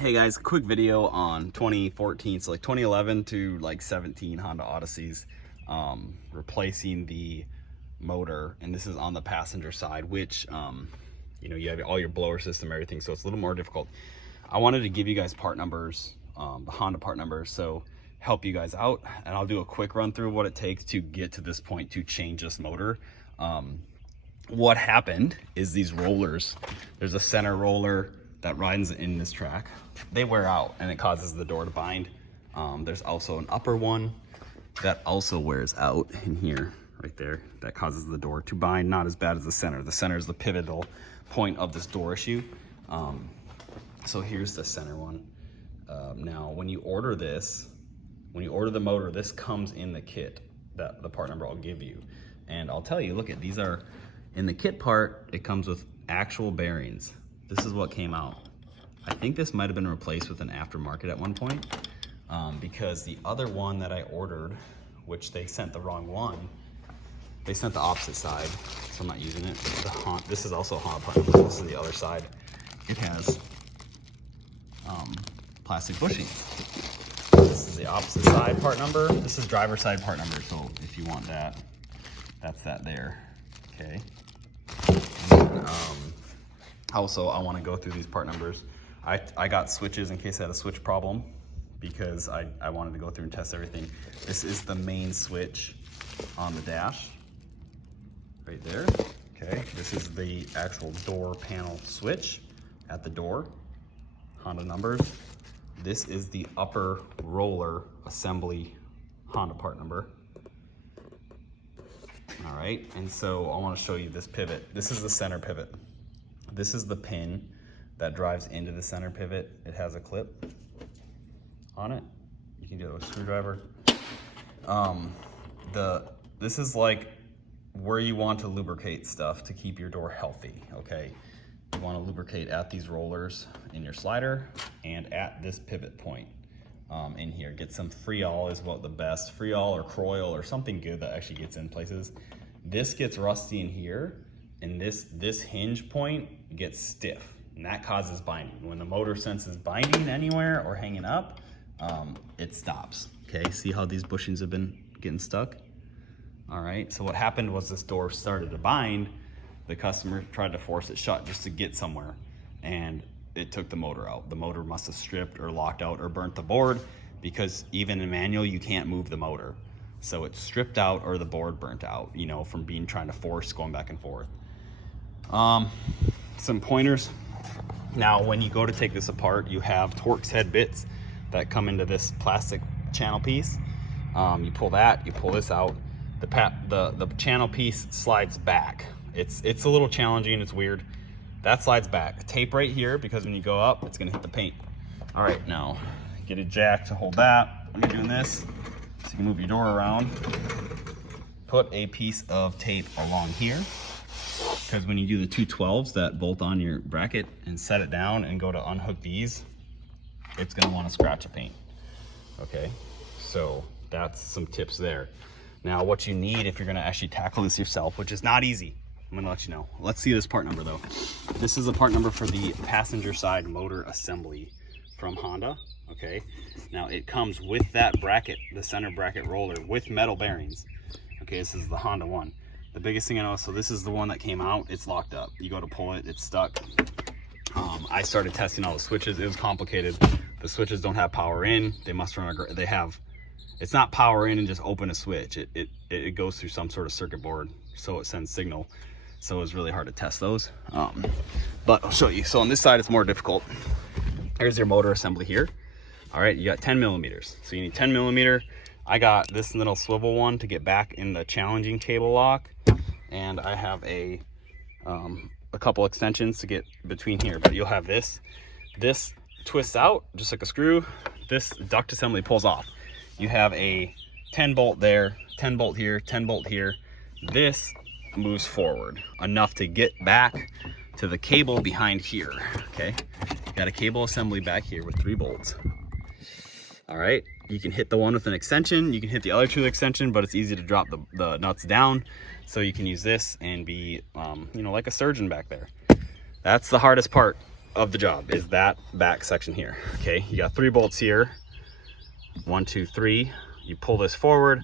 Hey guys, quick video on 2014, so like 2011 to like 17 Honda Odysseys, replacing the motor, and this is on the passenger side, which you know, you have all your blower system, everything, so it's a little more difficult. I wanted to give you guys part numbers, the Honda part numbers, so help you guys out, and I'll do a quick run through what it takes to get to this point to change this motor. What happened is these rollers, there's a center roller that rides in this track, they wear out and it causes the door to bind. There's also an upper one that also wears out in here, right there, that causes the door to bind. Not as bad as the center. The center is the pivotal point of this door issue. So here's the center one. Now when you order this, when you order the motor, this comes in the kit, that the part number I'll give you. And I'll tell you, look at these, are in the kit part, it comes with actual bearings. This is what came out. I think this might have been replaced with an aftermarket at one point, because the other one that I ordered, which they sent the wrong one, they sent the opposite side, so I'm not using it. This is also a Honda part number. This is the other side. It has plastic bushings. This is the opposite side part number. This is driver side part number, so if you want that, that's that there, okay? And then, also, I want to go through these part numbers. I got switches in case I had a switch problem, because I wanted to go through and test everything. This is the main switch on the dash, right there, okay? This is the actual door panel switch at the door, Honda numbers. This is the upper roller assembly Honda part number. All right, and so I want to show you this pivot. This is the center pivot. This is the pin that drives into the center pivot. It has a clip on it. You can do it with a screwdriver. This is like where you want to lubricate stuff to keep your door healthy, okay? You want to lubricate at these rollers in your slider and at this pivot point in here. Get some Freol is what the best, Freol or Croil or something good that actually gets in places. This gets rusty in here, and this hinge point gets stiff, and that causes binding. When the motor senses binding anywhere or hanging up, it stops, okay? See how these bushings have been getting stuck? All right, so what happened was this door started to bind. The customer tried to force it shut just to get somewhere, and it took the motor out. The motor must have stripped or locked out or burnt the board, because even in manual, you can't move the motor. So it's stripped out or the board burnt out, you know, from trying to force going back and forth. Some pointers. Now, when you go to take this apart, you have Torx head bits that come into this plastic channel piece. You pull that, you pull this out. The channel piece slides back. It's a little challenging, it's weird. That slides back. Tape right here, because when you go up, it's gonna hit the paint. All right, now get a jack to hold that when you're doing this, so you can move your door around. Put a piece of tape along here, because when you do the 212s that bolt on your bracket and set it down and go to unhook these, it's gonna wanna scratch the paint, okay? So that's some tips there. Now, what you need if you're gonna actually tackle this yourself, which is not easy, I'm gonna let you know. Let's see this part number though. This is the part number for the passenger side motor assembly from Honda, okay? Now it comes with that bracket, the center bracket roller with metal bearings. Okay, this is the Honda one. The biggest thing I know, so this is the one that came out, it's locked up. You go to pull it, it's stuck. I started testing all the switches, it was complicated. The switches don't have power in, they must run it's not power in and just open a switch. It goes through some sort of circuit board, so it sends signal. So it's really hard to test those. But I'll show you. So on this side, it's more difficult. Here's your motor assembly here. All right, you got 10 millimeters. So you need 10 millimeter. I got this little swivel one to get back in the challenging cable lock. And I have a couple extensions to get between here, but you'll have this. This twists out just like a screw. This duct assembly pulls off. You have a 10 bolt there, 10 bolt here, 10 bolt here. This moves forward enough to get back to the cable behind here, okay? Got a cable assembly back here with 3 bolts. All right, you can hit the one with an extension, you can hit the other 2 with extension, but it's easy to drop the nuts down, so you can use this and be, you know, like a surgeon back there. That's the hardest part. of the job is that back section here. Okay, you got 3 bolts here. 1, 2, 3. You pull this forward.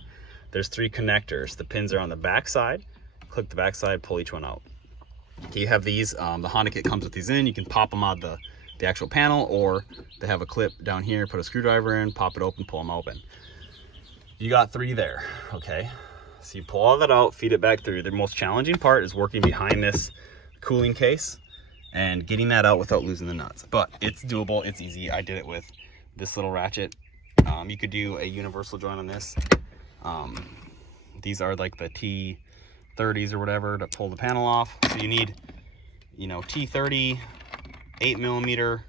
There's 3 connectors. The pins are on the back side. Click the back side, pull each one out. Okay, you have these. The Honda kit comes with these in. You can pop them out the actual panel, or they have a clip down here. Put a screwdriver in, pop it open, pull them open. You got 3 there. Okay, so you pull all that out, feed it back through. The most challenging part is working behind this cooling case and getting that out without losing the nuts. But it's doable. It's easy. I did it with this little ratchet. You could do a universal joint on this. These are like the T30s or whatever to pull the panel off. So you need, you know, T30, 8mm.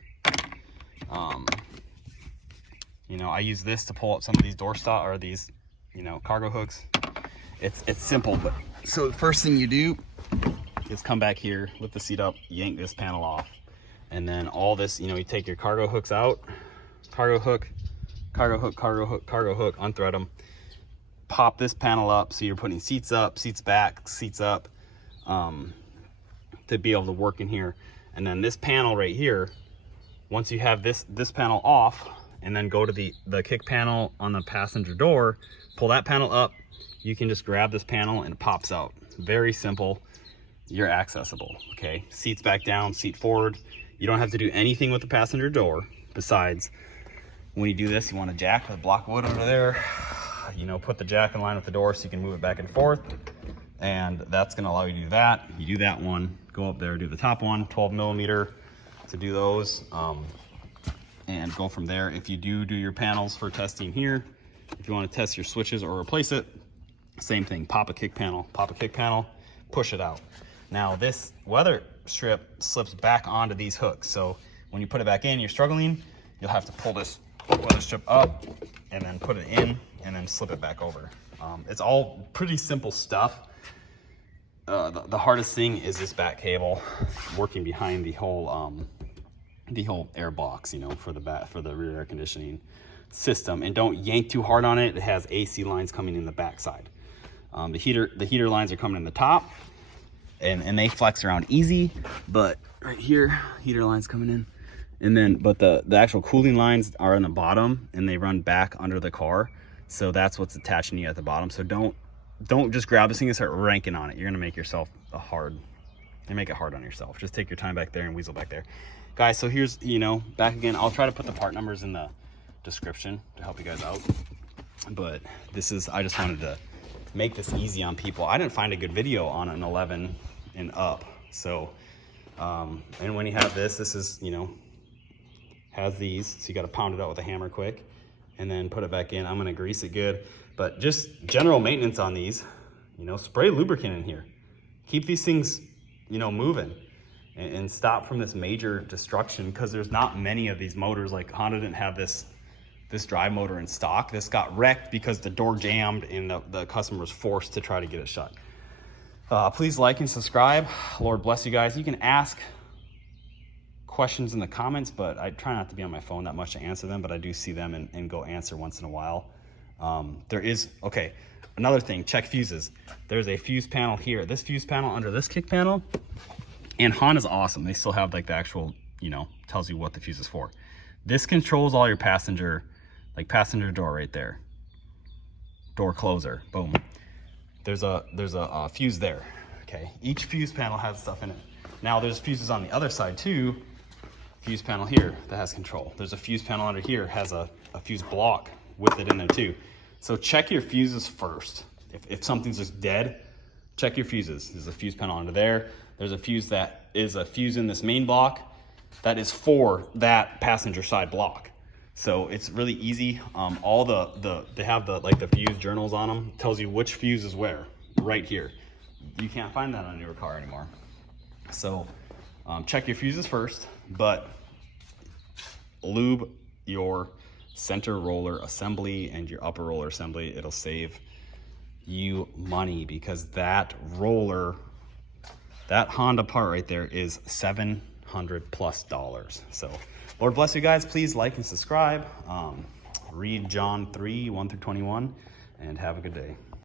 You know, I use this to pull up some of these door stop or these, you know, cargo hooks. It's simple, but so the first thing you do is come back here, lift the seat up, yank this panel off, and then all this, you know, you take your cargo hooks out, cargo hook, cargo hook, cargo hook, cargo hook, unthread them, pop this panel up, so you're putting seats up, seats back, seats up, to be able to work in here. And then this panel right here, once you have this panel off, and then go to the kick panel on the passenger door, pull that panel up, you can just grab this panel and it pops out. Very simple. You're accessible. Okay, seats back down, seat forward. You don't have to do anything with the passenger door besides, when you do this, you want a jack with a block of wood under there. You know, put the jack in line with the door so you can move it back and forth, and that's going to allow you to do that. You do that one, go up there, do the top one, 12mm to do those, and go from there. If you do your panels for testing here, if you want to test your switches or replace it, same thing. Pop a kick panel, push it out. Now this weather strip slips back onto these hooks, so when you put it back in, you're struggling, you'll have to pull this weather strip up and then put it in and then slip it back over. It's all pretty simple stuff. The hardest thing is this back cable working behind the whole air box, you know, for the rear air conditioning system. And don't yank too hard on it. It has AC lines coming in the back side. The heater lines are coming in the top, and they flex around easy, but right here, heater lines coming in. And then, but the actual cooling lines are on the bottom, and they run back under the car. So that's what's attaching you at the bottom. So don't just grab this thing and start ranking on it. You're gonna make yourself make it hard on yourself. Just take your time back there and weasel back there. Guys, so here's, you know, back again. I'll try to put the part numbers in the description to help you guys out. But this is, I just wanted to make this easy on people. I didn't find a good video on an 11 and up. So, and when you have this is, you know, has these, so you got to pound it out with a hammer quick and then put it back in. I'm going to grease it good, but just general maintenance on these, you know, spray lubricant in here. Keep these things, you know, moving and stop from this major destruction, because there's not many of these motors. Like Honda didn't have this drive motor in stock. This got wrecked because the door jammed and the customer was forced to try to get it shut. Please like and subscribe. Lord bless you guys. You can ask questions in the comments, but I try not to be on my phone that much to answer them, but I do see them and go answer once in a while. Okay, another thing, check fuses. There's a fuse panel here. This fuse panel under this kick panel, and Honda's awesome. They still have like the actual, you know, tells you what the fuse is for. This controls all your passenger door right there. Door closer, boom. There's a fuse there, okay? Each fuse panel has stuff in it. Now there's fuses on the other side too. Fuse panel here that has control. There's a fuse panel under here, has a fuse block with it in there too. So check your fuses first. If something's just dead, check your fuses. There's a fuse panel under there. There's a fuse that is a fuse in this main block that is for that passenger side block. So it's really easy. They have the fuse journals on them. It tells you which fuse is where, right here. You can't find that on a newer car anymore. So check your fuses first, but lube your center roller assembly and your upper roller assembly. It'll save you money, because that roller, that Honda part right there is $700+. So Lord bless you guys. Please like and subscribe. Read John 3:1-21, and have a good day.